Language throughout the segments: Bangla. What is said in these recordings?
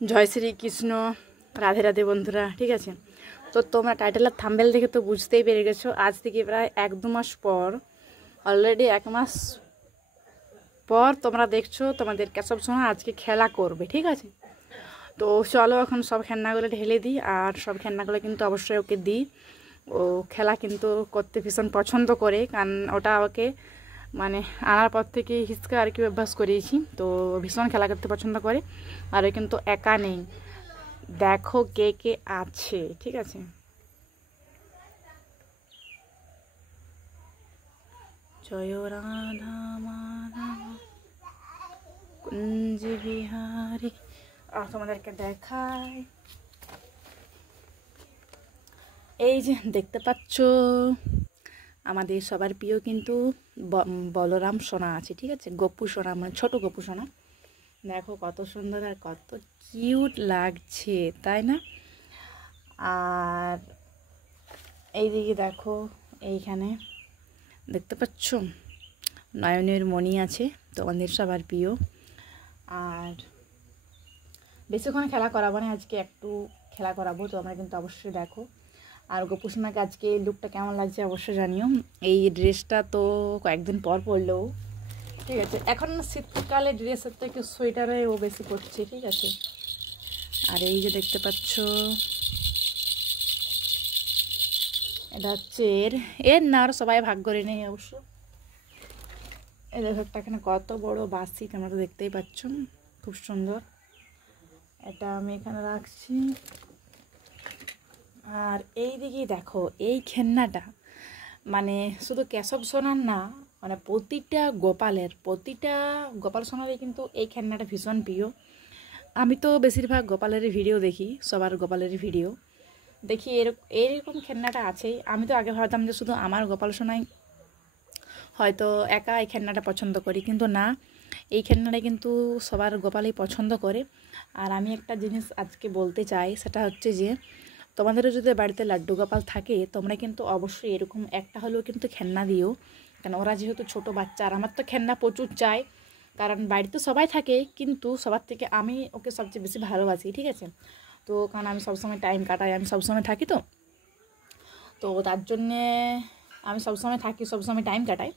জয় শ্রীকৃষ্ণ, রাধে রাধে বন্ধুরা। ঠিক আছে, তো তোমরা টাইটেল আর থাম্বনেল দেখে তো বুঝতেই পেরে গেছো আজ থেকে প্রায় 1-2 মাস পর, অলরেডি 1 মাস পর তোমরা দেখছো তোমাদের কেশব সোনা আজকে খেলা করবে। ঠিক আছে, তো চলো এখন সব খেলনাগুলো ঢেলে দিই। আর সব খেলনাগুলো কিন্তু অবশ্যই ওকে দিই। ও খেলা কিন্তু করতে ভীষণ পছন্দ করে, কারণ ওটা ওকে মানে আনার পর থেকে হিসকে আর কি অভ্যাস করিয়েছি। তো ভীষণ খেলা করতে পছন্দ করে। আর ও কিন্তু একা নেই, দেখো কে কে আছে। ঠিক আছে, জয় রাধা মাধব কুঞ্জ বিহারী। আর তোমাদেরকে দেখায়, এই যে দেখতে পাচ্ছ আমাদের সবার প্রিয় কিন্তু বলরাম সোনা আছে। ঠিক আছে, গপু সোনা মানে ছোট গপু সোনা। দেখো কত সুন্দর আর কত কিউট লাগছে, তাই না? আর এইদিকে দেখো, এইখানে দেখতে পাচ্ছ নয়নের মণি আছে, তোমাদের সবার প্রিয়। আর বেশিক্ষণ খেলা করাবো না, আজকে একটু খেলা করাবো, তোমরা কিন্তু অবশ্যই দেখো। আর গোপুসোনাকে আজকে লুকটা কেমন লাগছে অবশ্যই জানিও। এই ড্রেসটা তো কয়েকদিন পর পরলেও ঠিক আছে, এখন শীতকালে ড্রেসের থেকে সোয়েটারে ও বেশি পরছে। ঠিক আছে, আর এই যে দেখতে পাচ্ছ এটা হচ্ছে এর না, আর সবাই ভাগ করে নেই অবশ্য। এই দেখো একটা এখানে কত বড় বাসি, তোমরা তো দেখতেই পাচ্ছ, খুব সুন্দর। এটা আমি এখানে রাখছি। আর এই দিকে দেখো এই খেলনাটা, মানে শুধু কেশব সোনার না, মানে প্রতিটা গোপাল সোনারই কিন্তু এই খেলনাটা ভীষণ প্রিয়। আমি তো বেশিরভাগ গোপালের ভিডিও দেখি, সবার গোপালের ভিডিও দেখি, এরকম খেলনাটা আছেই। আমি তো আগে ভাবতাম যে শুধু আমার গোপাল সোনাই হয়তো একা এই খেলনাটা পছন্দ করি, কিন্তু না, এই খেলনাটা কিন্তু সবার গোপালই পছন্দ করে। আর আমি একটা জিনিস আজকে বলতে চাই, সেটা হচ্ছে যে তোমাদেরও যদি বাড়িতে লাড্ডু গোপাল থাকে, তোমরা কিন্তু অবশ্যই এরকম একটা হলেও কিন্তু খেলনা দিও, কারণ ওরা যেহেতু ছোট বাচ্চা। আর আমার তো খেলনা প্রচুর চাই, কারণ বাড়িতে সবাই থাকে, কিন্তু সবার থেকে আমি ওকে সবচেয়ে বেশি ভালোবাসি। ঠিক আছে, তো কারণ আমি সবসময় টাইম কাটাই, আমি সবসময় থাকি, তো তার জন্যে আমি সবসময় থাকি, সবসময় টাইম কাটাই।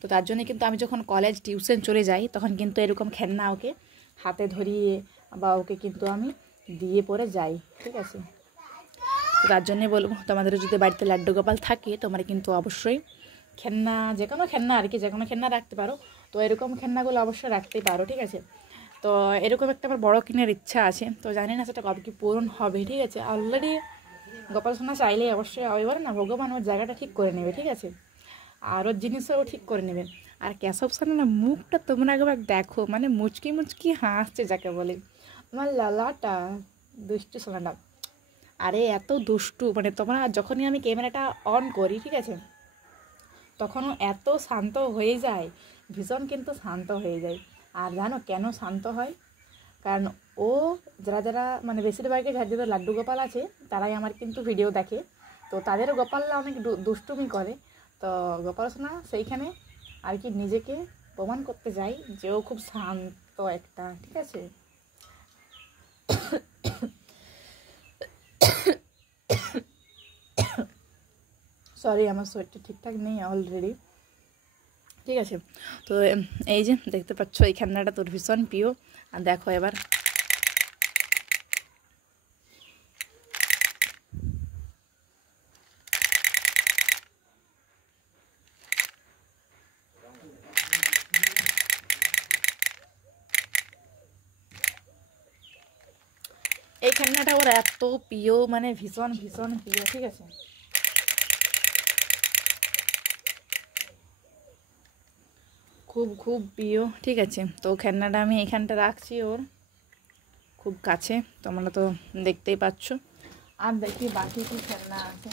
তো তার জন্যে কিন্তু আমি যখন কলেজ টিউশন চলে যাই, তখন কিন্তু এরকম খেলনা ওকে হাতে ধরিয়ে বা ওকে কিন্তু আমি দিয়ে পরে যাই। ঠিক আছে, তো তার জন্যে বলবো, তোমাদের যদি বাড়িতে লাড্ডু গোপাল থাকে, তোমরা কিন্তু অবশ্যই খেলনা, যে কোনো খেলনা আর কি, যে কোনো খেলনা রাখতে পারো। তো এরকম খেলনাগুলো অবশ্যই রাখতেই পারো। ঠিক আছে, তো এরকম একটা আমার বড় কেনার ইচ্ছা আছে, তো জানি না সেটা কবে কি পূরণ হবে। ঠিক আছে, অলরেডি গোপাল সোনা চাইলেই অবশ্যই এবার না, ভগবান ওর জায়গাটা ঠিক করে নেবে। ঠিক আছে, আর ওর জিনিসও ঠিক করে নেবে। আর কেশব সোনা না, মুখটা তোমরা একবার দেখো, মানে মুচকি মুচকি হাসছে যাকে বলে, আমার লালাটা, দুষ্টু সোনাটা। আরে এত দুষ্টু, মানে তোমরা যখনই আমি ক্যামেরাটা অন করি, ঠিক আছে, তখনও এত শান্ত হয়ে যায়, ভীষণ কিন্তু শান্ত হয়ে যায়। আর জানো কেন শান্ত হয়? কারণ ও যারা মানে বেশিরভাগই যাদের লাড্ডু গোপাল আছে, তারাই আমার কিন্তু ভিডিও দেখে। তো তাদেরও গোপালরা অনেক দুষ্টুমি করে। তো গোপাল সোনা সেইখানে আর কি নিজেকে প্রমাণ করতে যায় যে ও খুব শান্ত একটা। ঠিক আছে, সরি আমার শরীরটা ঠিকঠাক নেই অলরেডি। ঠিক আছে, তো এই যে দেখতে পাচ্ছ এই খেলনাটা তোর ভীষণ প্রিয়। আর দেখো এবার এই খেলনাটা ওর এত প্রিয়, মানে ভীষণ ভীষণ প্রিয়। ঠিক আছে, খুব খুব প্রিয়। ঠিক আছে, তো খেলনাটা আমি এখানটা রাখছি ওর খুব কাছে, তোমরা তো দেখতেই পাচ্ছ। আর দেখি বাকি কি খেলনা আছে।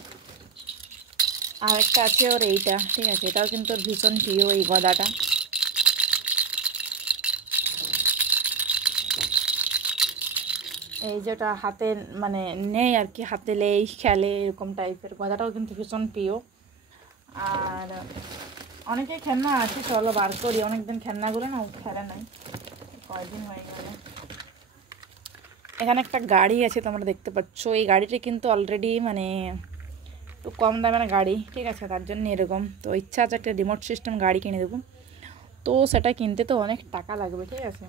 আর একটা আছে ওর এইটা। ঠিক আছে, এটাও কিন্তু ওর ভীষণ প্রিয়, এই গদাটা। এই যেটা হাতে মানে নেই আর কি, হাতে লেই খেলে এরকম টাইপের, গদাটাও কিন্তু ভীষণ প্রিয়। আর অনেকেই খেলনা আছে, চলো বার করি, অনেকদিন খেলনাগুলো না খেলে নাই, কয়দিন হয়ে গেল। এখানে একটা গাড়ি আছে তোমরা দেখতে পাচ্ছ। এই গাড়িটা কিন্তু অলরেডি মানে একটু কম দামের গাড়ি, ঠিক আছে, তার জন্য এরকম। তো ইচ্ছা আছে একটা রিমোট সিস্টেম গাড়ি কিনে দেবো, তো সেটা কিনতে তো অনেক টাকা লাগবে, ঠিক আছে।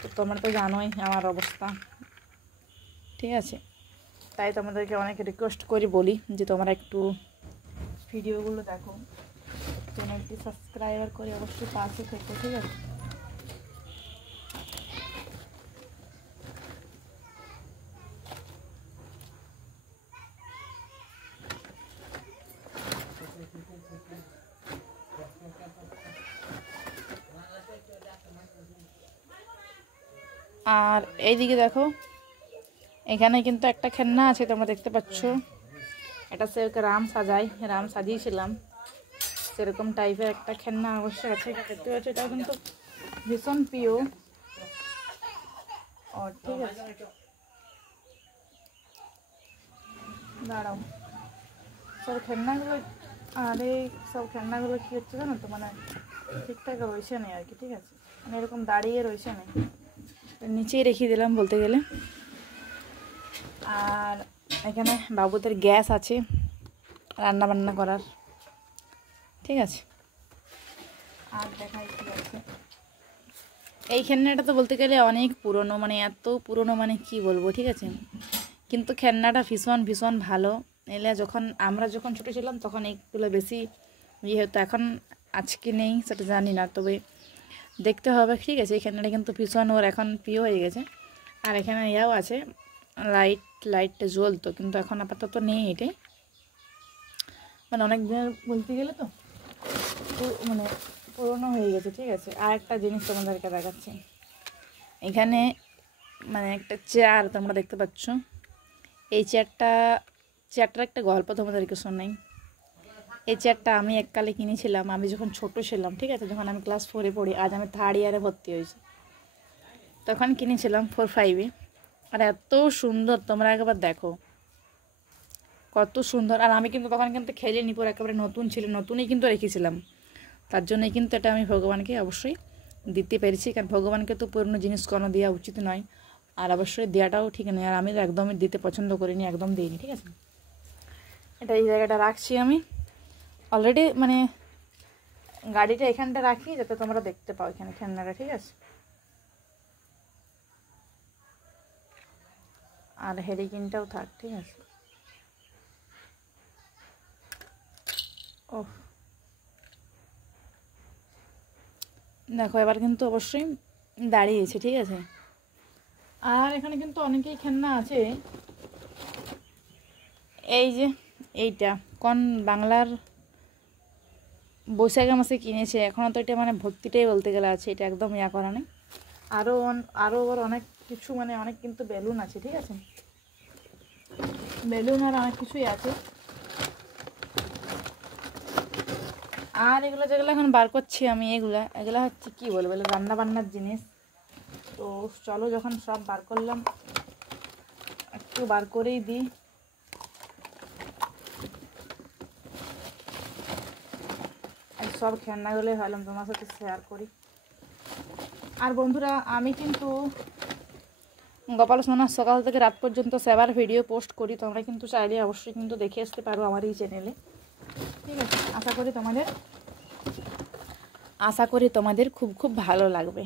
তো তোমরা তো জানোই আমার অবস্থা, ঠিক আছে। তাই তোমাদেরকে অনেক রিকোয়েস্ট করি, বলি যে তোমরা একটু ভিডিওগুলো দেখো, চ্যানেলটি সাবস্ক্রাইবার করে অবশ্যই পাশে থেকো, ঠিক আছে। আর এইদিকে দেখো, এখানে কিন্তু একটা খেলনা আছে তোমরা দেখতে পাচ্ছ। এটা সে রাম সাজাই, রাম সাজিয়েছিলাম, সেরকম টাইপের একটা খেলনা অবশ্যই আছে, দেখতে পাচ্ছ। এটা কিন্তু ভীষণ প্রিয়। ও ঠিক আছে, দাঁড়াও, সব খেলনাগুলো, আরে সব খেলনাগুলো কী হচ্ছে জানো তো, মানে ঠিকঠাক রয়েছে না আর কি, ঠিক আছে, মানে এরকম দাঁড়িয়ে রয়েছে না, নিচেই রেখে দিলাম বলতে গেলে। আর এখানে বাবুদের গ্যাস আছে রান্না বান্না করার, ঠিক আছে। আর দেখাই কি আছে, এই খেলনাটা তো বলতে গেলে অনেক পুরনো, মানে এত পুরনো মানে কি বলবো, ঠিক আছে। কিন্তু খেলনাটা ভীষণ ভীষণ ভালো। এলে আমরা যখন ছোটো ছিলাম তখন এইগুলো বেশি ইয়ে হতো, এখন আজকে নেই সেটা জানি না, তবে দেখতে হবে, ঠিক আছে। এই খেলনাটা কিন্তু ভীষণ ওর এখন প্রিয় হয়ে গেছে। আর এখানে ইয়াও আছে, লাইটটা জ্বলতো, কিন্তু এখন আপাতত নেই এটাই, মানে অনেক দিনের বলতে গেলে তো মানে পুরোনো হয়ে গেছে, ঠিক আছে। আর একটা জিনিস তোমাদেরকে দেখাচ্ছি, এখানে মানে একটা চেয়ার তোমরা দেখতে পাচ্ছ। এই চেয়ারটার একটা গল্প তোমাদেরকে শোনাই। এই চেয়ারটা আমি এককালে কিনেছিলাম, আমি যখন ছোট ছিলাম, ঠিক আছে, যখন আমি ক্লাস 4-এ পড়ি, আজ আমি 3rd ইয়ারে ভর্তি হয়েছি, তখন কিনেছিলাম 4-5-এ। আর এত সুন্দর, তোমরা একবার দেখো কত সুন্দর। আর আমি কিন্তু তখন কিন্তু খেলিনি, পরে একেবারে নতুন ছিল, নতুনই কিন্তু রেখেছিলাম, তার জন্যই কিন্তু এটা আমি ভগবানকে অবশ্যই দিতে পেরেছি, কারণ ভগবানকে তো পুরনো জিনিস কোনো দেওয়া উচিত নয়, আর অবশ্যই দেওয়াটাও ঠিক নয়। আর আমি একদমই দিতে পছন্দ করিনি, একদম দিইনি, ঠিক আছে। এটা এই জায়গাটা রাখছি আমি অলরেডি, মানে গাড়িটা এখানটা রাখি যাতে তোমরা দেখতে পাও এখানে খেলনাটা, ঠিক আছে। আর হেরিকেনটাও থাক, ঠিক আছে। ও দেখো, এবার কিন্তু অবশ্যই দাঁড়িয়েছে, ঠিক আছে। আর এখানে কিন্তু অনেকেই খেলনা আছে, এই যে এইটা কোন বাংলার বৈশাখে মাসে কিনেছে, এখনও তো এটা মানে ভর্তিটাই বলতে গেলে আছে, এটা একদম ইয়া করা নেই। আরও ওর অনেক কিছু, মানে অনেক কিন্তু বেলুন আছে, ঠিক আছে, বেলুন আর অনেক কিছুই আছে। আর এগুলো যেগুলো এখন বার করছি আমি, এগুলো হচ্ছে কী বলবো, রান্না বান্নার জিনিস। তো চলো, যখন সব বার করলাম একটু বার করেই দিই। সব খেলনাগুলোই ভাবলাম তোমার সাথে শেয়ার করি। আর বন্ধুরা, আমি কিন্তু গোপাল সোনার সকাল থেকে রাত পর্যন্ত সেবার ভিডিও পোস্ট করি, তোমরা কিন্তু চাইলে অবশ্যই কিন্তু দেখে আসতে পারো আমার এই চ্যানেলে, ঠিক আছে। আশা করি তোমাদের খুব খুব ভালো লাগবে।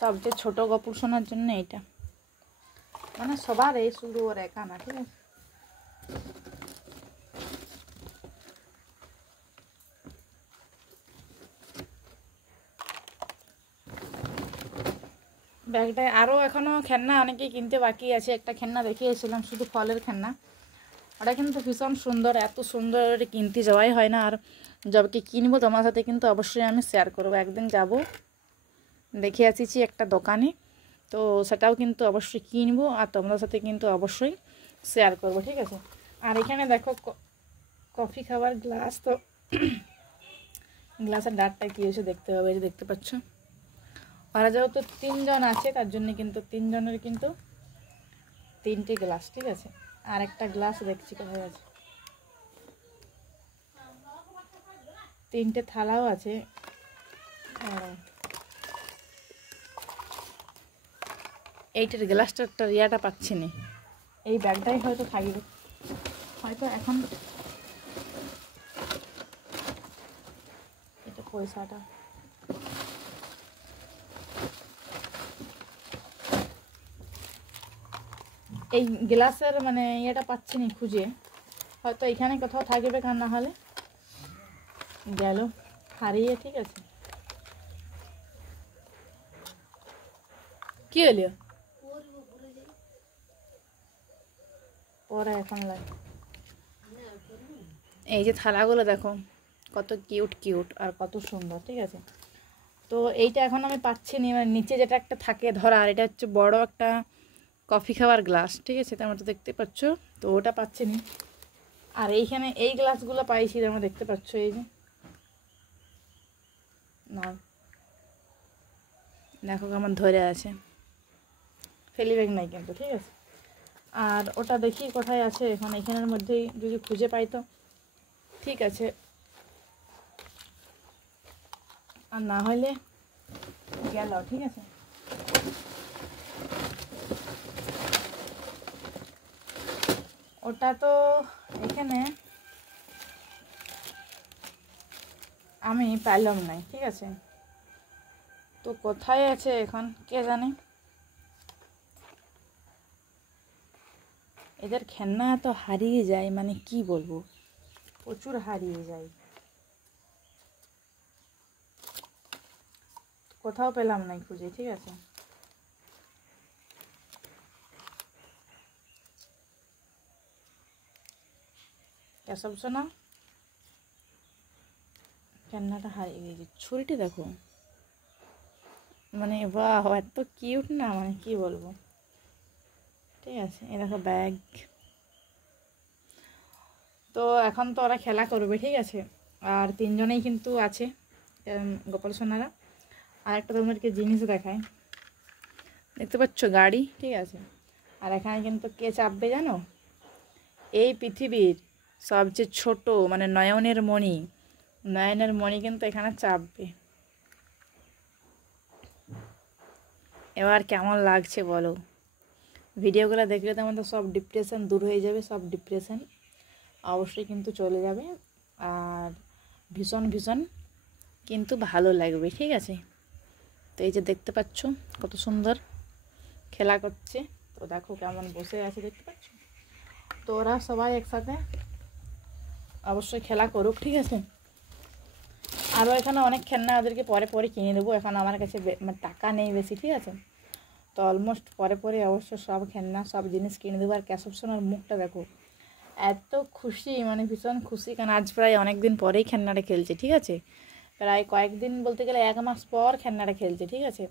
সবচেয়ে ছোট গোপাল সোনার জন্য এটা, মানে সবার এই, শুধু ওর একা না, ঠিক আছে। ব্যাগটায় আরও এখনও খেলনা অনেকেই কিনতে বাকি আছে। একটা খেলনা দেখিয়েছিলাম, শুধু ফলের খেলনা, ওটা কিন্তু ভীষণ সুন্দর, এত সুন্দর কিনতে যাওয়াই হয় না। আর যবে কিনবো তোমার সাথে কিন্তু অবশ্যই আমি শেয়ার করবো। একদিন যাব, দেখে আসিছি একটা দোকানে, তো সেটাও কিন্তু অবশ্যই কিনবো আর তোমাদের সাথে কিন্তু অবশ্যই শেয়ার করবো, ঠিক আছে। আর এখানে দেখো কফি খাবার গ্লাস, তো গ্লাসের ডাটটা কী হয়েছে দেখতে হবে, যে দেখতে পাচ্ছ। ওরা যেহেতু 3 জন আছে, তার জন্য কিন্তু 3 জনের কিন্তু 3টে গ্লাস, ঠিক আছে। আর একটা গ্লাস দেখছি কোথায় আছে, 3টে থালাও আছে। এইটার গ্লাসটার ইয়াটা পাচ্ছি না, এই ব্যাগটাই হয়তো থাকবে, হয়তো এখন এটা পয়সাটা এই গ্লাসের মানে ইয়েটা পাচ্ছি না খুঁজে, হয়তো এখানে কোথাও থাকবে, কার না হলে গেল হারিয়ে। ঠিক আছে, কি হলো পরে এখন লাগে। এই যে থালাগুলো দেখো কত কিউট কিউট আর কত সুন্দর। ঠিক আছে, তো এইটা এখন আমি পাচ্ছি না, মানে নিচে যেটা একটা থাকে ধরা, আর এটা হচ্ছে বড় একটা কফি খাওয়ার গ্লাস। ঠিক আছে, তোমরা তো দেখতে পাচ্ছ, তো ওটা পাচ্ছি না। আর এইখানে এই গ্লাসগুলো পাইছি, তোমরা দেখতে পাচ্ছ, এই যে না দেখো কেমন ধরে আছে, ফেলি ব্যাগ নাই কিন্তু। ঠিক আছে, আর ওটা দেখি কোথায় আছে এখন, এখানের মধ্যেই যদি খুঁজে পাই তো ঠিক আছে, আর না হলে গেল। ঠিক আছে, ওটা তো এখানে আমি পাইলাম নাই। ঠিক আছে, তো কোথায় আছে এখন কে জানে। এদের খেলনা এত হারিয়ে যায়, মানে কি বলবো, প্রচুর হারিয়ে যায়, কোথাও পেলাম নাই খুঁজে। ঠিক আছে, এসব শোনা খেলনাটা হারিয়ে গেছে। ছুরিটা দেখো, মানে বাহ এত কিউট না, মানে কি বলবো। ঠিক আছে, এই দেখো ব্যাগ। তো এখন তো ওরা খেলা করবে। ঠিক আছে, আর 3জনেই কিন্তু আছে গোপাল সোনারা। আর একটা তোমাদেরকে জিনিস দেখায়, দেখতে পাচ্ছ গাড়ি। ঠিক আছে, আর এখানে কিন্তু কে চাপবে জানো, এই পৃথিবীর সবচেয়ে ছোট মানে নয়নের মণি কিন্তু এখানে চাপবে। এবার কেমন লাগছে বলো, ভিডিওগুলো দেখলে তো আমাদের সব ডিপ্রেশন দূর হয়ে যাবে, সব ডিপ্রেশন অবশ্যই কিন্তু চলে যাবে, আর ভীষণ ভীষণ কিন্তু ভালো লাগবে। ঠিক আছে, তো এই যে দেখতে পাচ্ছ কত সুন্দর খেলা করছে, তো দেখো কেমন বসে আছে, দেখতে পাচ্ছ। তো ওরা সবাই একসাথে অবশ্যই খেলা করুক। ঠিক আছে, আরও এখানে অনেক খেলনা ওদেরকে পরে পরে কিনে দেবো, এখন আমার কাছে মানে টাকা নেই বেশি। ঠিক আছে, তো অলমোস্ট পরে পরে অবশ্য সব খেলনা সব জিনিস কিনে দেবো। আর ক্যাশব সোনার মুখটা দেখো এত খুশি, মানে ভীষণ খুশি, কারণ আজ প্রায় অনেক দিন পরেই খেলনাটা খেলছে। ঠিক আছে, প্রায় কয়েকদিন বলতে গেলে 1 মাস পর খেলনাটা খেলছে। ঠিক আছে,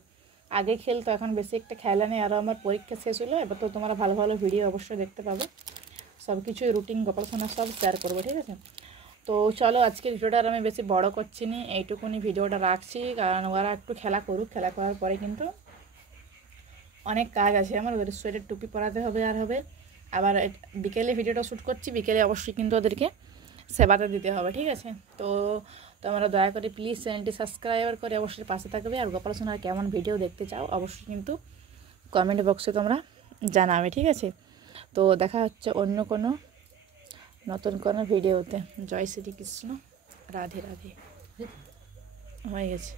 আগে খেলতো, এখন বেশি একটা খেলা নেই। আরও আমার পরীক্ষা শেষ হলো, এবার তো তোমরা ভালো ভালো ভিডিও অবশ্যই দেখতে পাবে, সব কিছুই রুটিন গোপাল সোনার সব শেয়ার করবো। ঠিক আছে, তো চলো আজকের ভিডিওটা আর আমি বেশি বড় করছি না, এইটুকুনি ভিডিওটা রাখছি, কারণ ওরা একটু খেলা করুক, খেলা করার পরে কিন্তু অনেক কাজ আছে আমার, ওদের সোয়েটার টুপি পরাতে হবে, আর হবে আবার বিকেলে ভিডিওটা শ্যুট করছি, বিকেলে অবশ্যই কিন্তু ওদেরকে সেবাতে দিতে হবে। ঠিক আছে, তো তোমরা দয়া করে প্লিজ চ্যানেলটি সাবস্ক্রাইব করে অবশ্যই পাশে থাকবে, আর গোপাল সোনার কেমন ভিডিও দেখতে চাও অবশ্যই কিন্তু কমেন্ট বক্সে তোমরা জানাবে। ঠিক আছে, তো দেখা হচ্ছে অন্য কোনো নতুন কোনো ভিডিওতে। জয় শ্রীকৃষ্ণ, রাধে রাধে। হয়ে গেছে।